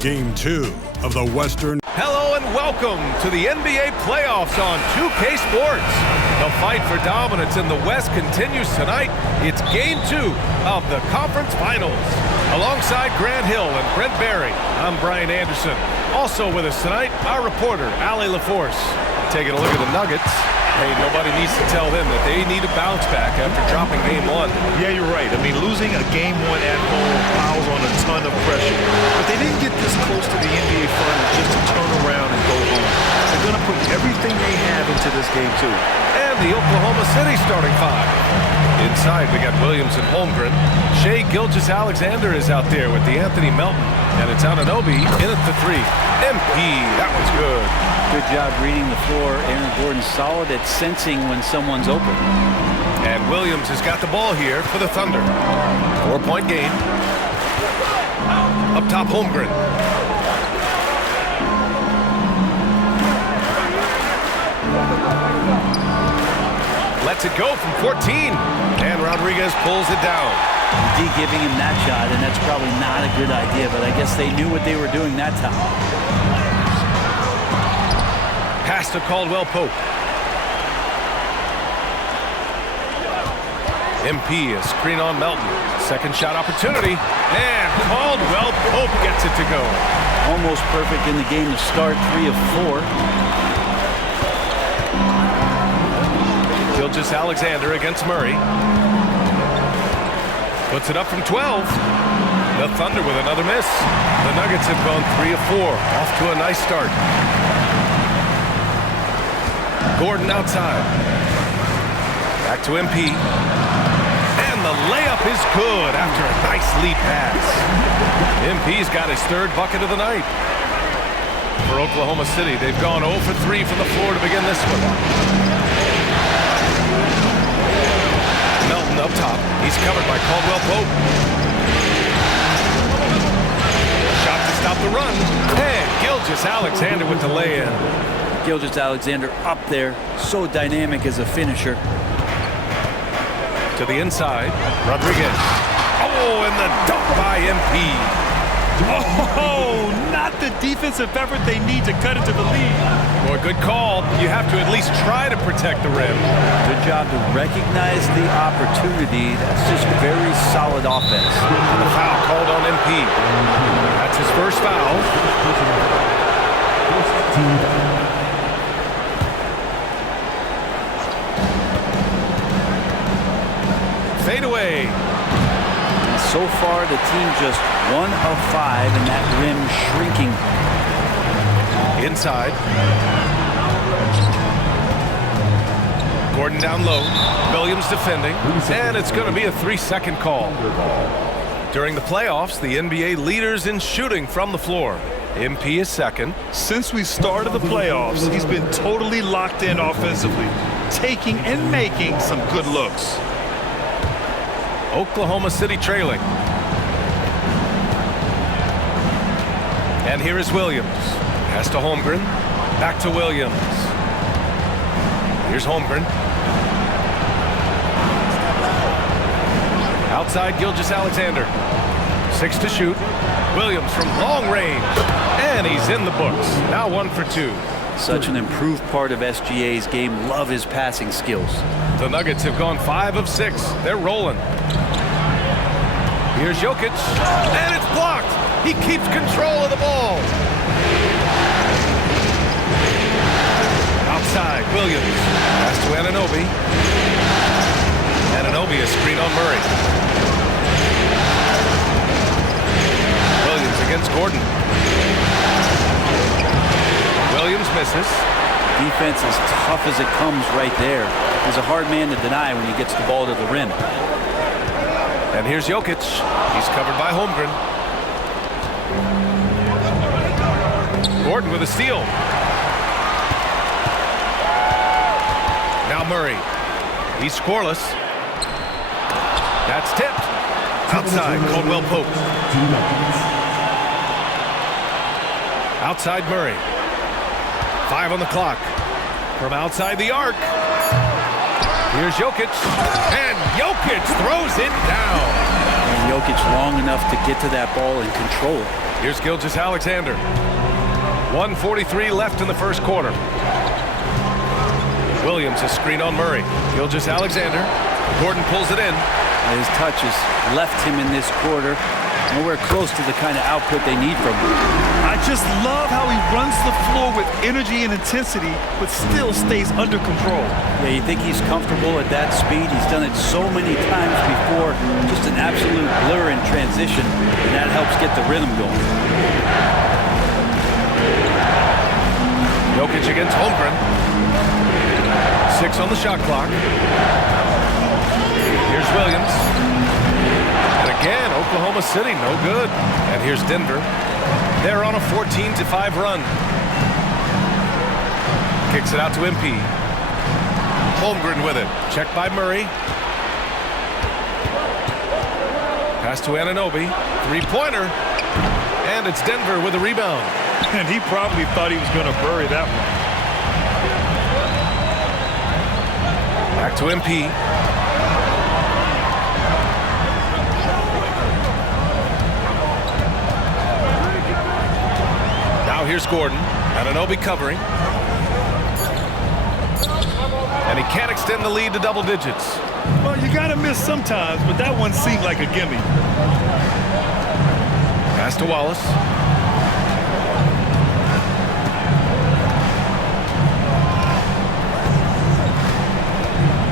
Game 2 of the Western. Hello and welcome to the NBA playoffs on 2K Sports. The fight for dominance in the West continues tonight. It's Game 2 of the conference finals. Alongside Grant Hill and Brent Barry, I'm Brian Anderson. Also with us tonight, our reporter, Allie LaForce. Taking a look at the Nuggets. Hey, nobody needs to tell them that they need a bounce back after dropping Game 1. Yeah, you're right. I mean, losing a Game 1 at home piles on a ton of pressure. But they didn't get this close to the NBA Finals just to turn around and go home. They're going to put everything they have into this Game 2. And the Oklahoma City starting five. Inside, we got Williams and Holmgren. Shai Gilgeous-Alexander is out there with the Anthony Melton. And it's Anunoby in at the three. MP, that was good. Good job reading the floor. Aaron Gordon solid at sensing when someone's open. And Williams has got the ball here for the Thunder. 4-point game. Up top, Holmgren. Lets it go from 14. And Rodriguez pulls it down. D giving him that shot, and that's probably not a good idea, but I guess they knew what they were doing that time. Pass to Caldwell Pope. MP, a screen on Melton. Second shot opportunity. And Caldwell Pope gets it to go. Almost perfect in the game to start, 3 of 4. Gilgeous-Alexander against Murray. Puts it up from 12. The Thunder with another miss. The Nuggets have gone 3 of 4. Off to a nice start. Gordon outside. Back to MP. And the layup is good after a nice lead pass. MP's got his third bucket of the night. For Oklahoma City, they've gone 0 for 3 from the floor to begin this one. Melton up top. He's covered by Caldwell Pope. Shot to stop the run. And Gilgeous-Alexander with the lay-in. Gilgeous-Alexander up there, so dynamic as a finisher. To the inside, Rodriguez. Oh, and the dunk by MP. Oh, not the defensive effort they need to cut into the lead. Boy, good call. You have to at least try to protect the rim. Good job to recognize the opportunity. That's just very solid offense. And the foul called on MP. That's his first foul. Fade away. So far, the team just 1 of 5, and that rim shrinking. Inside. Gordon down low. Williams defending. And it's going to be a 3-second call. During the playoffs, the NBA leaders in shooting from the floor. MP is second. Since we started the playoffs, he's been totally locked in offensively, taking and making some good looks. Oklahoma City trailing. And here is Williams. Pass to Holmgren. Back to Williams. Here's Holmgren. Outside Gilgeous-Alexander. 6 to shoot. Williams from long range. And he's in the books. Now 1 for 2. Such an improved part of SGA's game. Love his passing skills. The Nuggets have gone 5 of 6. They're rolling. Here's Jokic. And it's blocked. He keeps control of the ball. Outside, Williams. Pass to Anunoby. Anunoby, a screen on Murray. Williams against Gordon. Williams misses. Defense as tough as it comes right there. He's a hard man to deny when he gets the ball to the rim. And here's Jokic. He's covered by Holmgren. Gordon with a steal. Now Murray. He's scoreless. That's tipped. Outside, Caldwell Pope. Outside Murray. 5 on the clock. From outside the arc. Here's Jokic. And Jokic throws it down. And Jokic Nurkic long enough to get to that ball and control it. Here's Gilgeous-Alexander. 1:43 left in the first quarter. Williams, a screen on Murray. Gilgeous-Alexander. Gordon pulls it in. His touches left him in this quarter nowhere close to the kind of output they need from him. I just love how he runs the floor with energy and intensity, but still stays under control. Yeah, you think he's comfortable at that speed? He's done it so many times before. Just an absolute blur in transition, and that helps get the rhythm going. Jokic against Holmgren. 6 on the shot clock. Here's Williams. And again, Oklahoma City, no good. And here's Denver. They're on a 14-5 run. Kicks it out to MP. Holmgren with it. Checked by Murray. Pass to Anunoby. Three-pointer. And it's Denver with a rebound. And he probably thought he was going to bury that one. Back to MP. Now here's Gordon. Anunoby covering. And he can't extend the lead to double digits. Well, you got to miss sometimes, but that one seemed like a gimme. Pass to Wallace.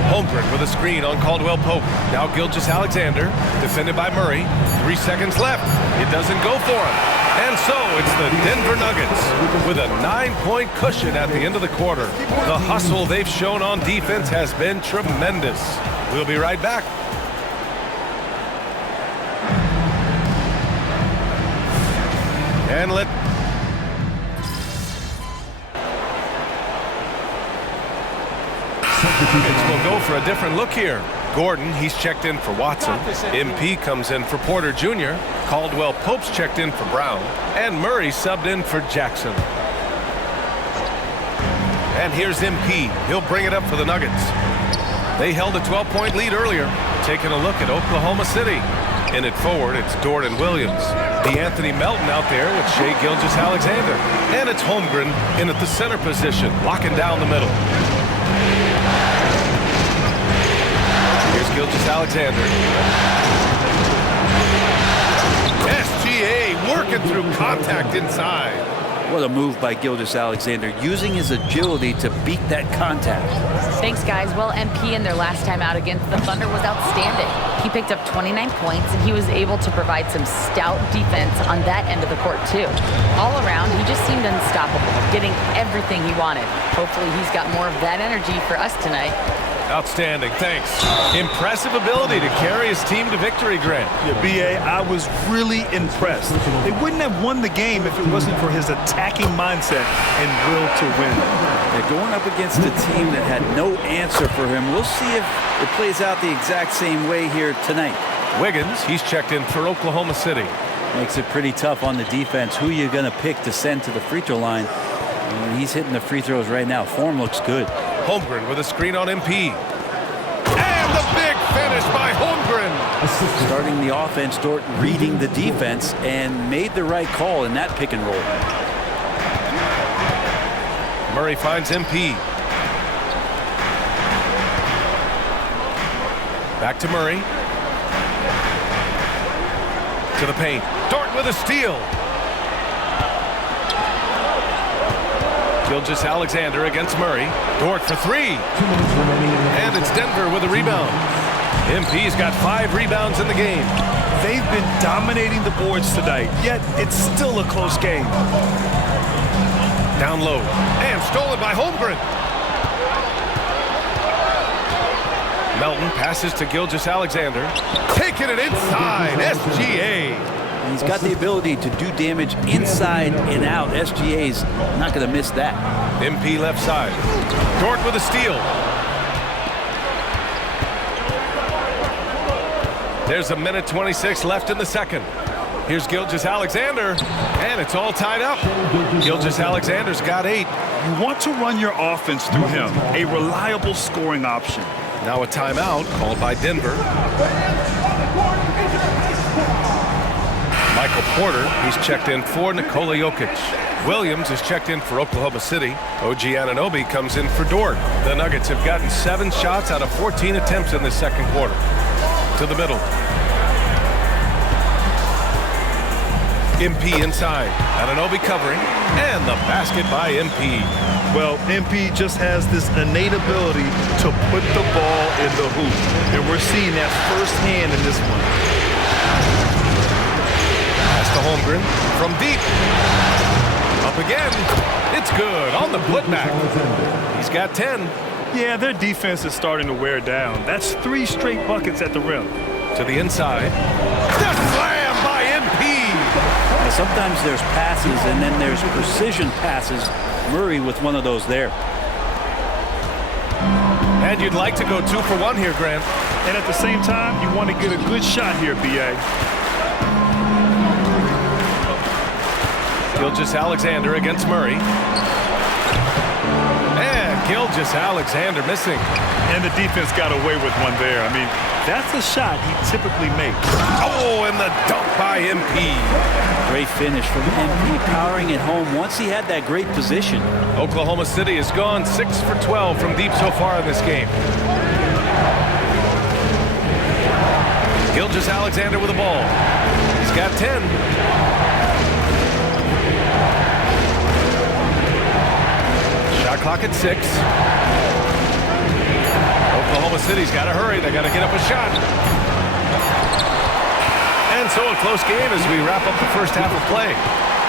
Holmgren with a screen on Caldwell Pope. Now Gilgeous-Alexander, defended by Murray. 3 seconds left. It doesn't go for him. And so it's the Denver Nuggets with a 9-point cushion at the end of the quarter. The hustle they've shown on defense has been tremendous. We'll be right back. And we'll go for a different look here. Gordon, he's checked in for Watson. MP comes in for Porter Jr. Caldwell Pope's checked in for Brown. And Murray subbed in for Jackson. And here's MP. He'll bring it up for the Nuggets. They held a 12-point lead earlier. Taking a look at Oklahoma City. In it forward, it's Dorian Williams. Anthony Melton out there with Shai Gilgeous-Alexander. And it's Holmgren in at the center position, locking down the middle. Here's Gilgeous-Alexander. SGA working through contact inside. What a move by Gilgeous-Alexander, using his agility to beat that contact. Thanks, guys. Well, MP in their last time out against the Thunder was outstanding. He picked up 29 points, and he was able to provide some stout defense on that end of the court, too. All around, he just seemed unstoppable, getting everything he wanted. Hopefully, he's got more of that energy for us tonight. Outstanding, thanks. Impressive ability to carry his team to victory, Grant. Yeah, B.A., I was really impressed. They wouldn't have won the game if it wasn't for his attacking mindset and will to win. They're going up against a team that had no answer for him. We'll see if it plays out the exact same way here tonight. Wiggins, he's checked in for Oklahoma City. Makes it pretty tough on the defense. Who you going to pick to send to the free throw line? And he's hitting the free throws right now. Form looks good. Holmgren with a screen on MP. And the big finish by Holmgren. Starting the offense, Dort reading the defense, and made the right call in that pick and roll. Murray finds MP. Back to Murray. To the paint. Dort with a steal. Gilgeous-Alexander against Murray. Dort for three. And it's Denver with a rebound. MP's got 5 rebounds in the game. They've been dominating the boards tonight, yet it's still a close game. Down low. And stolen by Holmgren. Melton passes to Gilgeous-Alexander. Taking it inside. SGA. He's got the ability to do damage inside and out. SGA's not going to miss that. MP left side. Dort with a steal. There's 1:26 left in the second. Here's Gilgeous-Alexander, and it's all tied up. Gilgeous-Alexander's got 8. You want to run your offense through him, a reliable scoring option. Now a timeout called by Denver. Porter, he's checked in for Nikola Jokic. Williams is checked in for Oklahoma City. OG Anunoby comes in for Dort. The Nuggets have gotten 7 shots out of 14 attempts in this second quarter. To the middle. MP inside. Anunoby covering. And the basket by MP. Well, MP just has this innate ability to put the ball in the hoop. And we're seeing that firsthand in this one. Pass to Holmgren from deep. Up again. It's good on the putback. He's got 10. Yeah, their defense is starting to wear down. That's 3 straight buckets at the rim. To the inside. The slam by MP. Now, sometimes there's passes and then there's precision passes. Murray with one of those there. And you'd like to go 2 for 1 here, Grant. And at the same time, you want to get a good shot here, B.A. Gilgeous-Alexander against Murray. And Gilgeous-Alexander missing. And the defense got away with one there. I mean, that's a shot he typically makes. Oh, and the dunk by MP. Great finish from MP, powering it home once he had that great position. Oklahoma City has gone 6 for 12 from deep so far in this game. Gilgeous-Alexander with the ball. He's got 10. Shot clock at 6. Oklahoma City's got to hurry. They got to get up a shot. And so a close game as we wrap up the first half of play.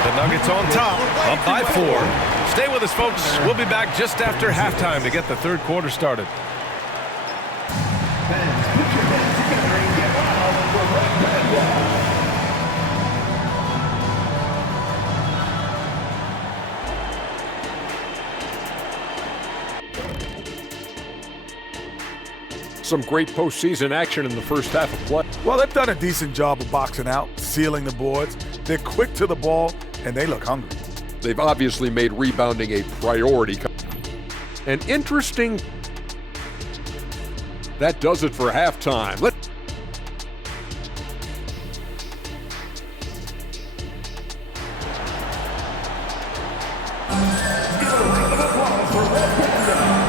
The Nuggets on top, up by 4. Stay with us, folks. We'll be back just after halftime to get the third quarter started. Some great postseason action in the first half of play. Well, they've done a decent job of boxing out, sealing the boards. They're quick to the ball, and they look hungry. They've obviously made rebounding a priority. And interesting, that does it for halftime.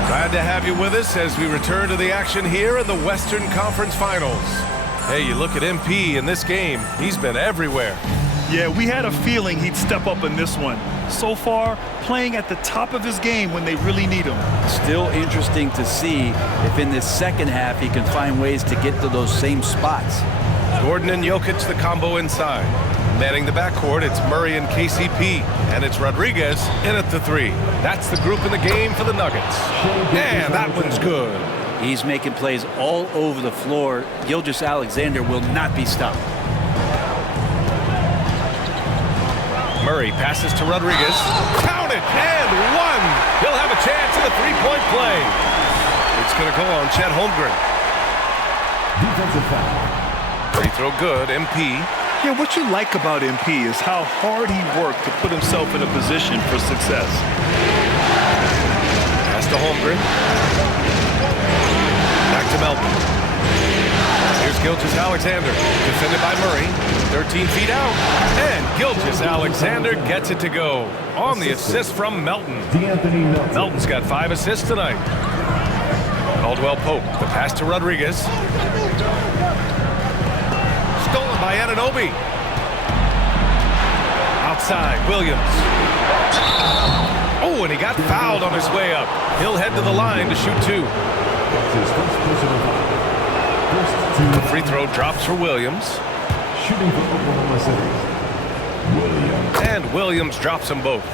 Glad to have you with us as we return to the action here in the Western Conference Finals. Hey, you look at MP in this game, he's been everywhere. Yeah, we had a feeling he'd step up in this one. So far, playing at the top of his game when they really need him. Still interesting to see if in this second half he can find ways to get to those same spots. Gordon and Jokic, the combo inside. Manning the backcourt, it's Murray and KCP. And it's Rodriguez in at the 3. That's the group in the game for the Nuggets. And that one's good. He's making plays all over the floor. Gilgeous-Alexander will not be stopped. Murray passes to Rodriguez. Count it, and 1. He'll have a chance at a 3-point play. It's going to go on Chet Holmgren. Defensive foul. Free throw good, MP. Yeah, what you like about MP is how hard he worked to put himself in a position for success. Pass to Holmgren. Back to Melton. Here's Gilgeous-Alexander, defended by Murray. 13 feet out, and Gilgeous-Alexander gets it to go on the assist from Melton. Melton's got 5 assists tonight. Caldwell Pope, the pass to Rodriguez. Stolen by Anunoby. Outside, Williams. Oh, and he got fouled on his way up. He'll head to the line to shoot 2. The free throw drops for Williams. Shooting for Oklahoma City. Williams. And Williams drops them both.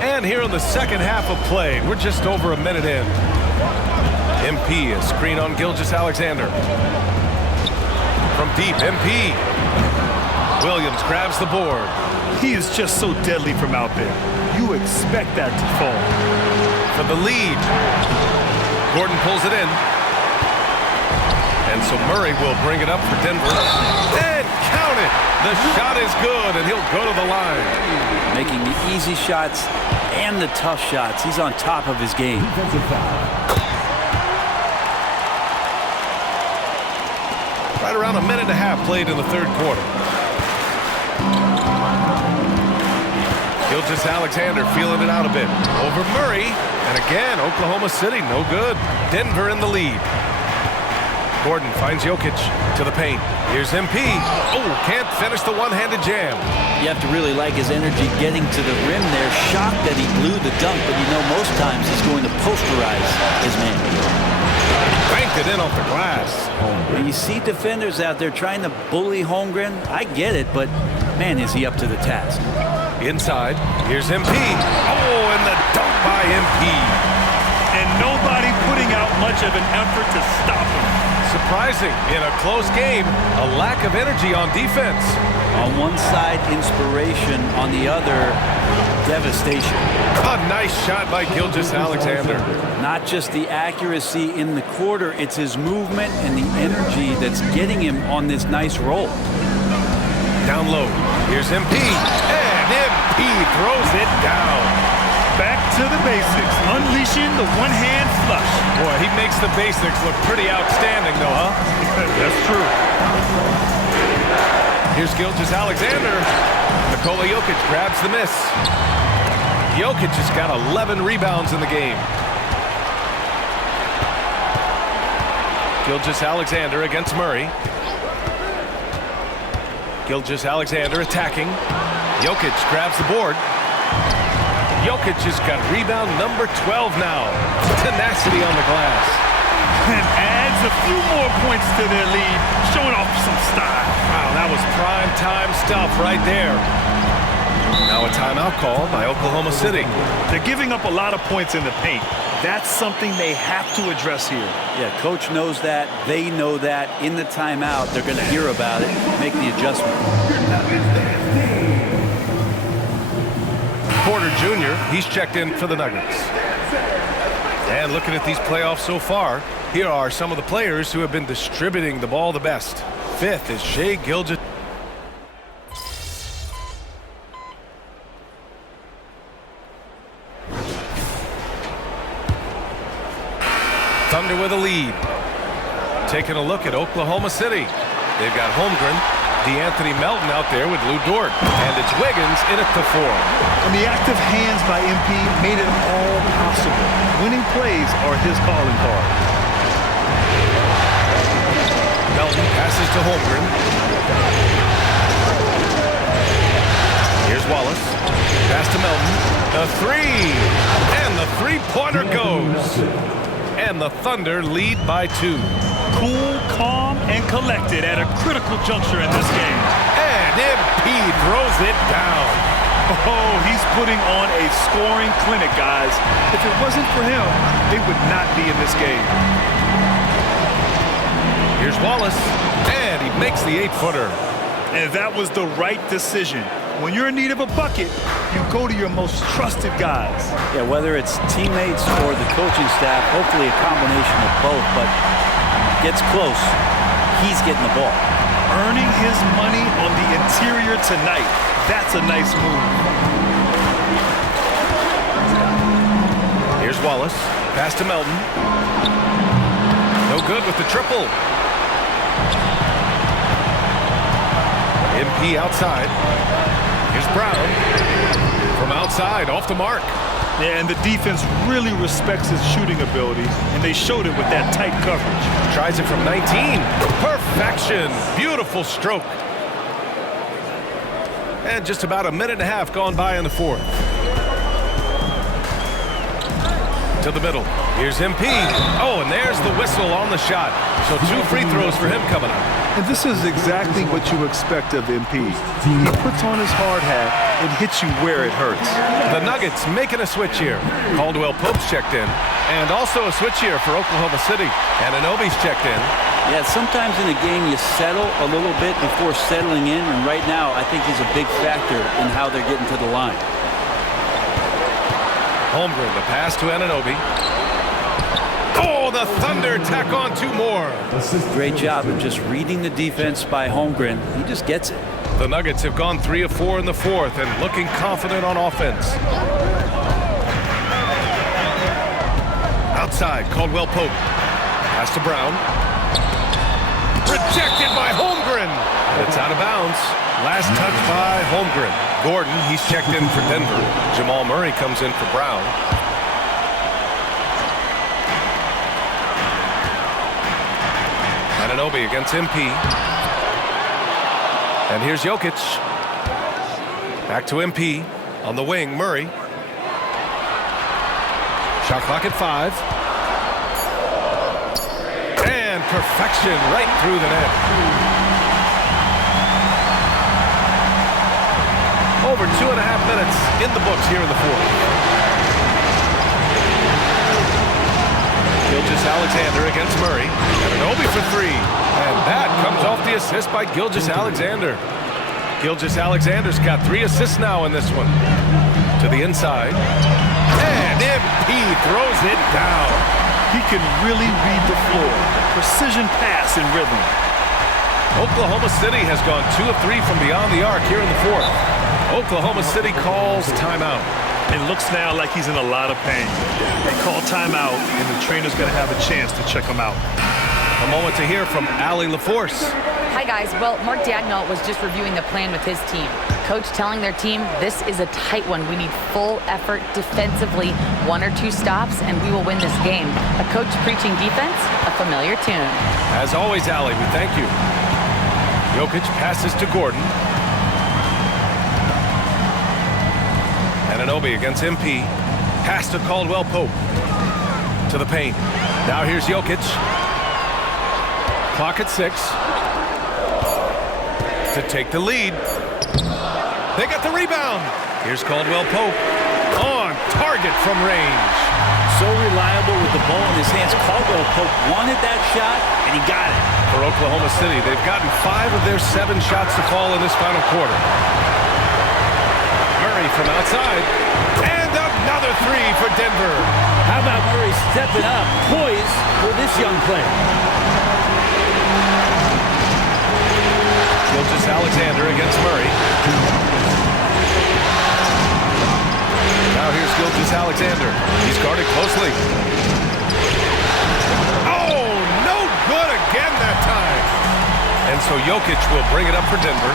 And here in the second half of play, we're just over a minute in. MP, a screen on Gilgeous-Alexander. From deep, MP. Williams grabs the board. He is just so deadly from out there. You expect that to fall. For the lead. Gordon pulls it in. And so Murray will bring it up for Denver. And count it! The shot is good, and he'll go to the line. Making the easy shots and the tough shots. He's on top of his game. Defensive foul. Right around a minute and a half played in the third quarter. Gilgeous-Alexander feeling it out a bit. Over Murray. And again, Oklahoma City, no good. Denver in the lead. Gordon finds Jokic to the paint. Here's MP. Oh, can't finish the one-handed jam. You have to really like his energy getting to the rim there. Shocked that he blew the dunk, but you know most times he's going to posterize his man. Banked it in off the glass. When you see defenders out there trying to bully Holmgren, I get it, but man, is he up to the task. Inside, here's MP. Oh, and the dunk by MP. And nobody putting out much of an effort to stop him. Surprising, in a close game, a lack of energy on defense. On one side, inspiration. On the other, devastation. A nice shot by Gilgeous-Alexander. Not just the accuracy in the quarter, it's his movement and the energy that's getting him on this nice roll. Down low, here's MP. And MP throws it down. Back to the basics, unleashing the one-hand flush. Boy, he makes the basics look pretty outstanding, though, huh? That's true. Here's Gilgeous-Alexander. Nikola Jokic grabs the miss. Jokic has got 11 rebounds in the game. Gilgeous-Alexander against Murray. Gilgeous-Alexander attacking. Jokic grabs the board. Jokic has got rebound number 12 now. Tenacity on the glass. And adds a few more points to their lead, showing off some style. Wow, that was prime time stuff right there. Now a timeout call by Oklahoma City. They're giving up a lot of points in the paint. That's something they have to address here. Yeah, coach knows that. They know that. In the timeout, they're going to hear about it, make the adjustment. Porter Jr., he's checked in for the Nuggets. And looking at these playoffs so far, here are some of the players who have been distributing the ball the best. Fifth is Shai Gilgeous. Thunder with a lead. Taking a look at Oklahoma City. They've got Holmgren, DeAnthony Melton out there with Lou Dort. And it's Wiggins in at the 4. And the active hands by MP made it all possible. Winning plays are his calling card. Melton passes to Holmgren. Here's Wallace. Pass to Melton. The 3. And the three-pointer goes. And the Thunder lead by 2. Cool, calm, and collected at a critical juncture in this game. And MP throws it down. Oh, he's putting on a scoring clinic, guys. If it wasn't for him, they would not be in this game. Here's Wallace, and he makes the 8-footer. And that was the right decision. When you're in need of a bucket, you go to your most trusted guys. Yeah, whether it's teammates or the coaching staff, hopefully a combination of both, but gets close, he's getting the ball. Earning his money on the interior tonight. That's a nice move. Here's Wallace. Pass to Melton. No good with the triple. MP outside. Here's Brown. From outside, off the mark. Yeah, and the defense really respects his shooting ability, and they showed it with that tight coverage. Tries it from 19. Perfection. Beautiful stroke. And just about a minute and a half gone by in the 4th. To the middle. Here's MP. Oh, and there's the whistle on the shot. So 2 free throws for him coming up. And this is exactly what you expect of MP. He puts on his hard hat and hits you where it hurts. The Nuggets making a switch here. Caldwell Pope's checked in. And also a switch here for Oklahoma City. Anunoby's checked in. Yeah, sometimes in a game you settle a little bit before settling in, and right now I think he's a big factor in how they're getting to the line. Holmgren, the pass to Anunoby. Oh, the Thunder tack on 2 more. Great job of just reading the defense by Holmgren. He just gets it. The Nuggets have gone 3 of 4 in the 4th and looking confident on offense. Outside, Caldwell Pope. Pass to Brown. Rejected by out of bounds. Last touch by Holmgren. Gordon, he's checked in for Denver. Jamal Murray comes in for Brown. Anunoby against MP. And here's Jokic. Back to MP. On the wing, Murray. Shot clock at 5. And perfection right through the net. Over 2.5 minutes in the books here in the fourth. Gilgeous-Alexander against Murray. Anunoby for 3. And that comes off the assist by Gilgeous-Alexander. Gilgeous-Alexander's got 3 assists now in this one. To the inside. And MP throws it down. He can really read the floor. Precision pass in rhythm. Oklahoma City has gone 2 of 3 from beyond the arc here in the fourth. Oklahoma City calls timeout. It looks now like he's in a lot of pain. They call timeout, and the trainer's going to have a chance to check him out. A moment to hear from Allie LaForce. Hi, guys. Well, Mark Daigneault was just reviewing the plan with his team. Coach telling their team, this is a tight one. We need full effort defensively, 1 or 2 stops, and we will win this game. A coach preaching defense, a familiar tune. As always, Allie, we thank you. Jokic passes to Gordon. Anunoby against MP. Pass to Caldwell Pope. To the paint. Now here's Jokic. Clock at 6. To take the lead. They got the rebound. Here's Caldwell Pope. On target from range. So reliable with the ball in his hands. Caldwell Pope wanted that shot, and he got it. For Oklahoma City, they've gotten 5 of their 7 shots to fall in this final quarter. Murray from outside. And another 3 for Denver. How about Murray stepping up, poised for this young player? Gilgeous-Alexander against Murray. Now here's Gilgeous-Alexander. He's guarded closely. Oh, no good again that time. And so Jokic will bring it up for Denver.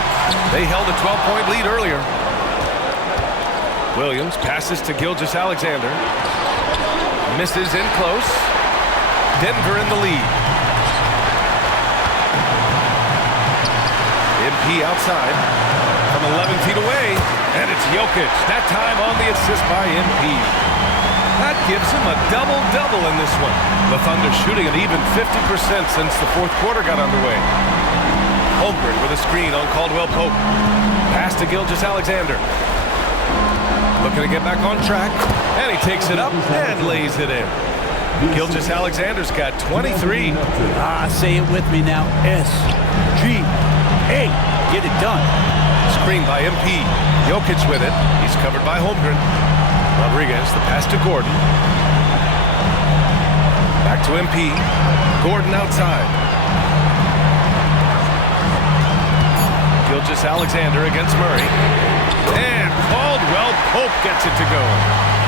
They held a 12-point lead earlier. Williams passes to Gilgeous-Alexander. Misses in close. Denver in the lead. MP outside from 11 feet away, and it's Jokic. That time on the assist by MP. That gives him a double-double in this one. The Thunder shooting an even 50% since the fourth quarter got underway. Holmgren with a screen on Caldwell Pope. Pass to Gilgeous-Alexander. Looking to get back on track, and he takes it up and lays it in. Gilgeous-Alexander's got 23. Say it with me now. SGA. Get it done. Screen by MP. Jokic with it. He's covered by Holmgren. Rodriguez, the pass to Gordon. Back to MP. Gordon outside. Gilgeous-Alexander against Murray. And Caldwell Pope gets it to go.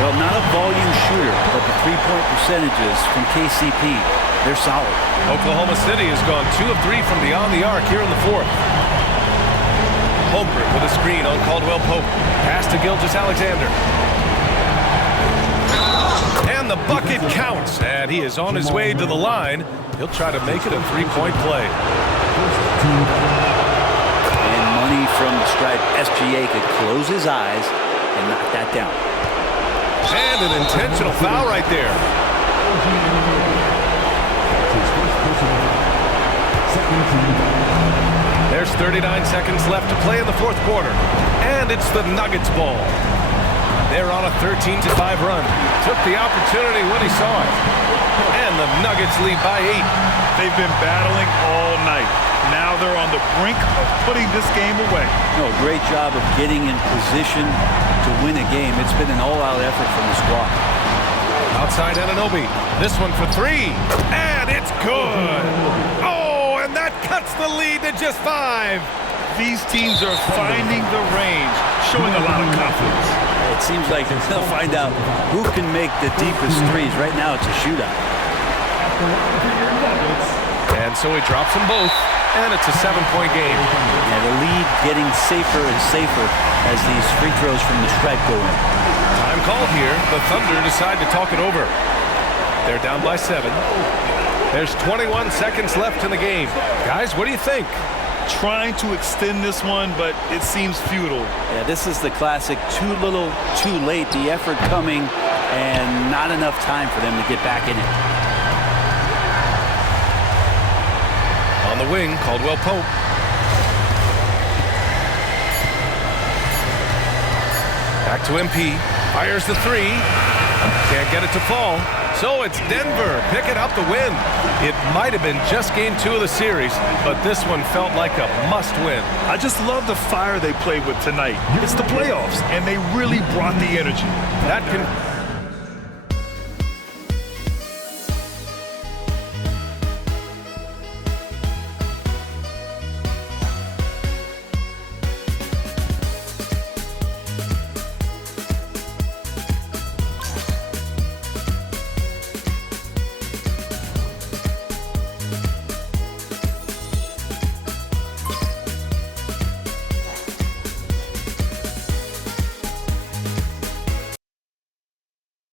Well, not a volume shooter, but the three-point percentages from KCP, they're solid. Oklahoma City has gone 2 of 3 from beyond the arc here in the fourth. Holmgren with a screen on Caldwell Pope. Pass to Gilgeous-Alexander. And the bucket counts, and he is on his way to the line. He'll try to make it a 3-point play. And money from the stripe. SGA could close his eyes and knock that down. And an intentional foul right there. There's 39 seconds left to play in the fourth quarter. And it's the Nuggets ball. They're on a 13-5 run. Took the opportunity when he saw it. And the Nuggets lead by 8. They've been battling all night. Now they're on the brink of putting this game away. No, great job of getting in position to win a game. It's been an all-out effort from the squad. Outside Anunoby. This one for 3. And it's good. Oh, and that cuts the lead to just 5. These teams are finding the range, showing a lot of confidence. It seems like they'll find out who can make the deepest threes. Right now, it's a shootout. And And so he drops them both, and it's a 7-point game. Yeah, the lead getting safer and safer as these free throws from the stripe go in. Time called here. The Thunder decide to talk it over. They're down by 7. There's 21 seconds left in the game. Guys, what do you think? Trying to extend this one, but it seems futile. Yeah, this is the classic too little, too late. The effort coming and not enough time for them to get back in it. On the wing, Caldwell Pope. Back to MP. Fires the 3. Can't get it to fall. So it's Denver picking up the win. It might have been just game 2 of the series, but this one felt like a must-win. I just love the fire they played with tonight. It's the playoffs, and they really brought the energy. That can